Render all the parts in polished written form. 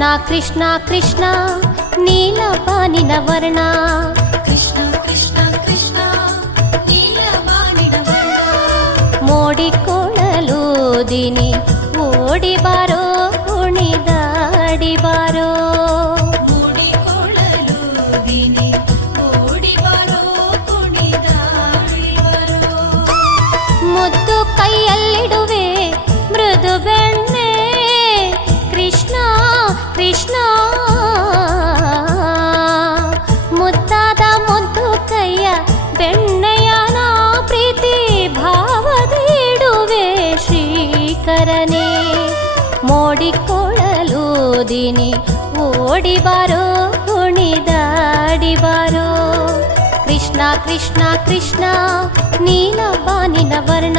ಕೃಷ್ಣ ಕೃಷ್ಣ ಕೃಷ್ಣ ನೀಲಬಾನಿನ ವರ್ಣ ಕೃಷ್ಣ ಕೃಷ್ಣ ಕೃಷ್ಣ ನೀಲಬಾನಿನ ವರ್ಣ ಮೋಡಿಕೊಳ್ಳಲು ದಿನಿ ಓಡಿ ಬಾರೋ ಕುಣಿದಾಡಿ ಬಾರೋ ಮೂಡಿಕೊಳ್ಳಲು ದಿನಿ ಓಡಿ ಬಾರೋ ಕುಣಿದಾಡಿ ಬಾರೋ ಮುದ್ದು ಕೈಯಲ್ಲಿಡುವೆ ಮೃದು ಬೆಣ್ಣೆ ಕೃಷ್ಣ ಕೃಷ್ಣ ಮುದ್ದಾದ ಮುದ್ದು ಕೈಯ ಬೆಣ್ಣೆಯನ ಪ್ರೀತಿ ಭಾವದಿಡುವೆ ಶ್ರೀಕರನೇ ಮೋಡಿಕೊಳ್ಳಲು ದಿನಿ ಓಡಿ ಬಾರೋ ಕುಣಿದಾಡಿ ಬಾರೋ ಕೃಷ್ಣ ಕೃಷ್ಣ ಕೃಷ್ಣ ನೀಲಬಾನಿನ ವರ್ಣ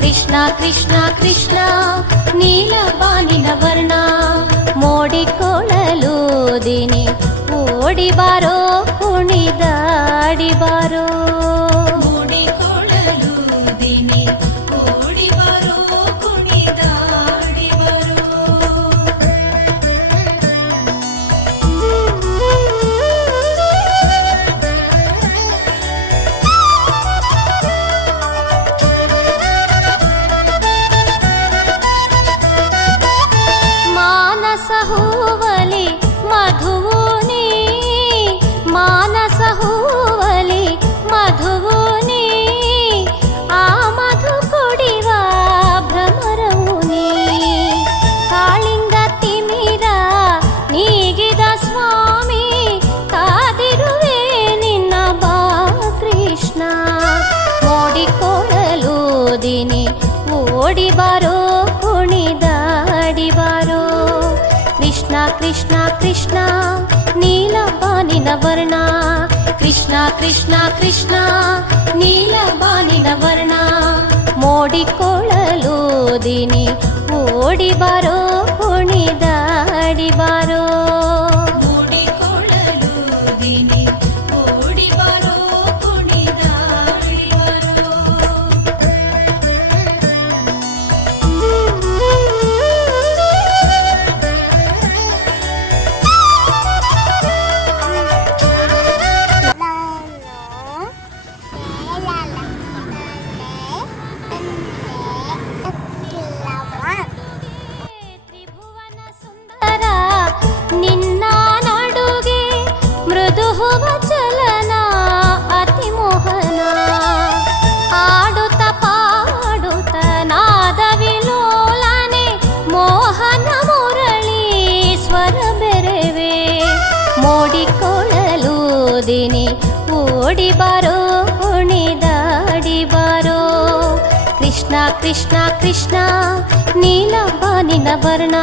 ಕೃಷ್ಣ ಕೃಷ್ಣ ಕೃಷ್ಣ ನೀಲಬಾನಿನ ವರ್ಣ ಮೋಡಿಕೊಳ್ಳಲು ದಿನಿ ಓಡಿ ಬಾರೋ ಕುಣಿದಾಡಿ ಬಾರೋ ಮೂಡಿಕೊಳ್ಳಲು ದಿನಿ ಓಡಿ ಬಾರೋ ಕುಣಿದಾಡಿ ಬಾರೋ ಮಾನಸ ಹೂವಲಿ ಮಧುವು ನೀ ಮಾನಸ ಹೂವಲಿ ಮಧುವು ನೀ ಆ ಮಧು ಕುಡಿವ ಭ್ರಮರವು ನೀ ಕಾಳಿಂಗ ತಿಮಿರ ನೀಗಿದ ಸ್ವಾಮಿ ಕಾದಿರುವೆ ನಿನ್ನ ಬಾ ಕೃಷ್ಣ ಮೋಡಿಕೊಳ್ಳಲು ದಿನಿ ಓಡಿ ಬಾರೋ ಕುಣಿದಾಡಿ ಬಾರೋ ಕೃಷ್ಣ ಕೃಷ್ಣ ಕೃಷ್ಣ ನೀಲಬಾನಿನ ವರ್ಣ ಕೃಷ್ಣ ಕೃಷ್ಣ ಕೃಷ್ಣ ನೀಲಬಾನಿನ ವರ್ಣ ಮೋಡಿಕೊಳ್ಳಲು ದಿನಿ ಓಡಿ ಬಾರೋ ಕುಣಿದಾಡಿ ಬಾರೋ ಮೂಡಿಕೊಳ್ಳಲು ದಿನಿ ಓಡಿ ಬಾರೋ ಕುಣಿದಾಡಿ ಬಾರೋ ತ್ರಿಭುವನ ಸುಂದರ ನಿನ್ನ ನಡುಗೆ ಮೃದು ಹೂವ ಚಲನ ಅತಿ ಮೋಹನ ಆಡುತ್ತ ಪಾಡುತ್ತ ನಾದ ವಿಲೋಲನೆ ಮೋಹನ ಮುರಳಿ ಸ್ವರ ಬೆರೆವೆ ಮೋಡಿಕೊಳ್ಳಲು ದಿನಿ ಓಡಿ ಬಾರೋ ಕುಣಿದಾಡಿ ಬಾರೋ ಕೃಷ್ಣ ಕೃಷ್ಣ ಕೃಷ್ಣ ನೀಲಬಾನಿನ ವರ್ಣ